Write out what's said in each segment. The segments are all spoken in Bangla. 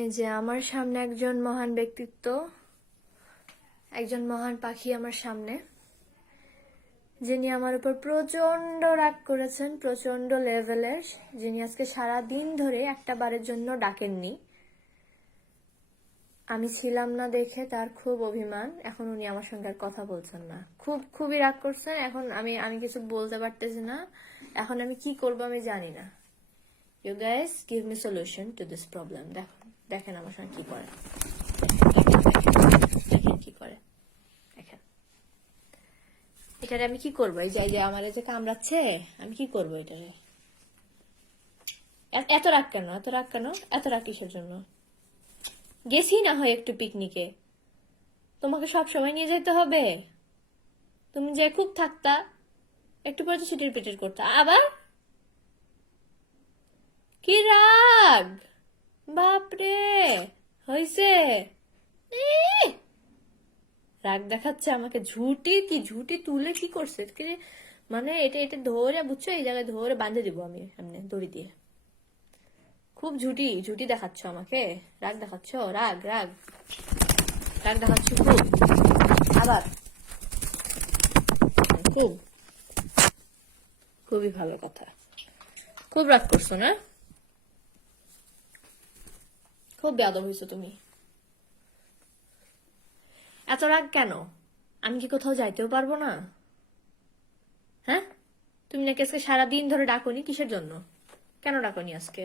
এই যে আমার সামনে একজন মহান ব্যক্তিত্ব, একজন মহান পাখি আমার সামনে, যিনি আমার উপর প্রচন্ড রাগ করেছেন, প্রচন্ড লেভেলের, যিনি আজকে সারা দিন ধরে একটা বারের জন্য ডাকেননি। আমি ছিলাম না দেখে তার খুব অভিমান। এখন উনি আমার সঙ্গে আর কথা বলছেন না, খুবই রাগ করছেন। এখন আমি কিছু বলতে পারতেছি না। এখন আমি কি করব আমি জানি না। You guys give me solution to this problem. দেখেন আমার সঙ্গে কি করে, দেখেন কি করে, দেখেন এটারে আমি কি করবো। এই যে আমার যে কামড়াচ্ছে, আমি কি করবো এটারে? এত রাগ কেন, এত রাগ কেন, এত রাগ কিসের জন্য? গেছি না হয় একটু পিকনিকে, তোমাকে সব সময় নিয়ে যেতে হবে? তুমি যে খুব থাকতা, একটু পরে তো ছুটির পিটির করতা। আবার কি রাগ, বাপরে, হয়েছে। রাগ দেখাচ্ছে আমাকে। ঝুটি তুলে কি করছে, মানে এটা ধরে, বুঝছো, এই জায়গায় ধরে বাঁধে দিব আমি এমনি দড়ি দিয়ে। খুব ঝুটি দেখাচ্ছ আমাকে, রাগ দেখাচ্ছ, রাগ দেখাচ্ছ খুব। আবার খুবই ভালো কথা। খুব রাগ করছো না? খুব বেয়াদব হয়েছো তুমি। এত রাগ কেন? আমি কি কোথাও যাইতেও পারবো না? হ্যাঁ, তুমি নাকি আজকে সারাদিন ধরে ডাকনি, কিসের জন্য? কেন ডাকনি আজকে?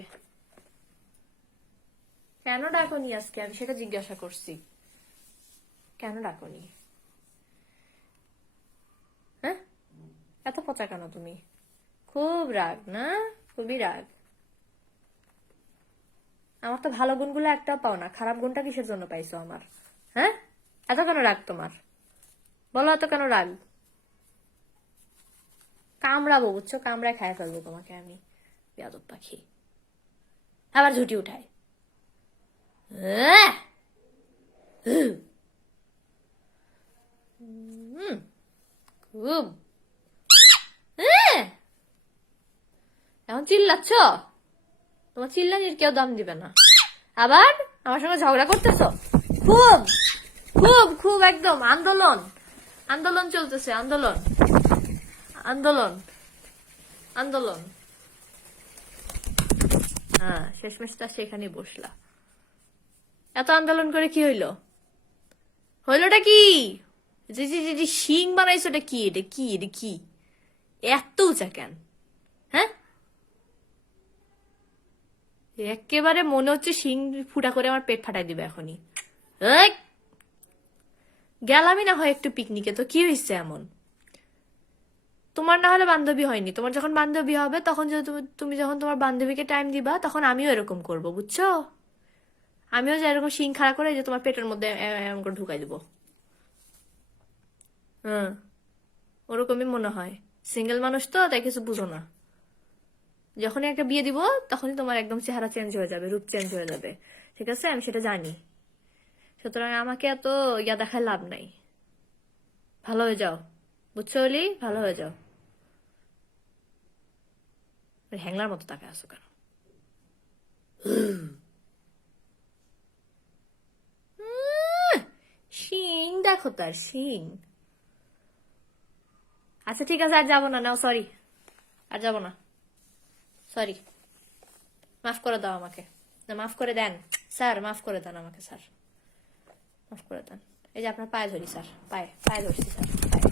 কেন ডাকনি আজকে? আমি সেটা জিজ্ঞাসা করছি, কেন ডাকনি? হ্যাঁ, এত পচা কেন তুমি? খুব রাগ না? খুবই রাগ। আমার তো ভালো গুণগুলো একটাও পাও না, খারাপ গুণটা কিসের জন্য পাইছো আমার? হ্যাঁ, এত কেন রাগ তোমার? বলো, এত কেন রাগ? কামড়াবো, বুঝছো, কামড়ায় খায় ফেলবো তোমাকে আমি, বেয়াদব পাখি। আবার ঝুটি উঠায়। খুব এখন চিল্লাচ্ছ, তোমার চিল্লানির কেউ দাম দিবে না। আবার আমার সঙ্গে ঝগড়া করতেছো। খুব খুব খুব একদম আন্দোলন চলতেছে, আন্দোলন। হ্যাঁ, শেষমেশটা সেখানে বসলা। এত আন্দোলন করে কি হইলোটা কি? যে শিং বানাইছো, এটা কি? এত উঁচা কেন? হ্যাঁ, একেবারে মনে হচ্ছে শিং ফুটা করে আমার পেট ফাটাই দিবে এখনই। গেলামই না হয় একটু পিকনিকে, তো কি হয়েছে এমন? তোমার না হলে বান্ধবী হয়নি, তোমার যখন বান্ধবী হবে তখন তুমি যখন তোমার বান্ধবীকে টাইম দিবা, তখন আমিও এরকম করব, বুঝছো? আমিও যে এরকম শিং খাড়া করে যে তোমার পেটের মধ্যে এমন করে ঢুকাই দেবো। হ্যাঁ, ওরকমই মনে হয়। সিঙ্গেল মানুষ তো, তাই কিছু বুঝো না। যখনই একটা বিয়ে দিব, তখনই তোমার একদম চেহারা চেঞ্জ হয়ে যাবে, রূপ চেঞ্জ হয়ে যাবে। ঠিক আছে, আমি সেটা জানি। সুতরাং আমাকে এত দেখায় লাভ নাই। ভালো হয়ে যাও, বুঝছো অলি? ভালো হয়ে যাও। হ্যাংলার মতো তাকায় আছো কেন? শিং দেখো, তার শিং। আচ্ছা ঠিক আছে, আর যাবো না, নাও সরি, আর যাবো না, সরি। মাফ করে দাও আমাকে। না, মাফ করে দেন স্যার, মাফ করে দেন আমাকে স্যার, মাফ করে দেন। এই যে আপনার পায়ে ধরি স্যার, পায়ে ধরছি স্যার, পায়ে।